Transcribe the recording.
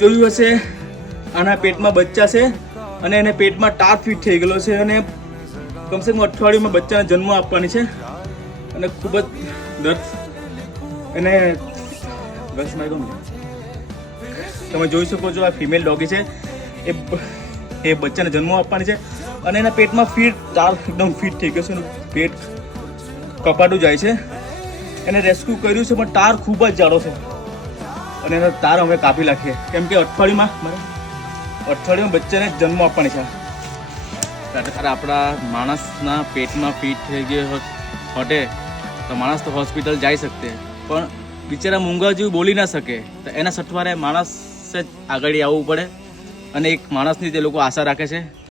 જોયું હશે, આના પેટમાં બચ્ચા છે અને એને પેટમાં ટાર ફિટ થઈ ગયેલો છે અને કમસે કમ અઠવાડિયામાં બચ્ચાને જન્મ આપવાની છે અને ખૂબ જ દર્દ એને બસ માર્યો ને. તમે જોઈ શકો છો આ ફિમેલ ડોગી છે, એ બચ્ચાને જન્મ આપવાની છે અને એના પેટમાં ટાર એકદમ ફિટ થઈ ગયો છે અને પેટ કપાટું જાય છે. એને રેસ્ક્યુ કર્યું છે પણ ટાર ખૂબ જ જાડો છે અને એનો તાર અમે કાપી નાખીએ કેમ કે અઠવાડિયામાં બચ્ચાને જન્મ આપવાની છે. આપણા માણસના પેટમાં ફિટ થઈ ગયો હટે તો માણસ તો હોસ્પિટલ જઈ શકતે, પણ બિચારા મૂંગા જેવું બોલી ના શકે તો એના સઠવારે માણસ જ આગળ આવવું પડે અને એક માણસની તે લોકો આશા રાખે છે.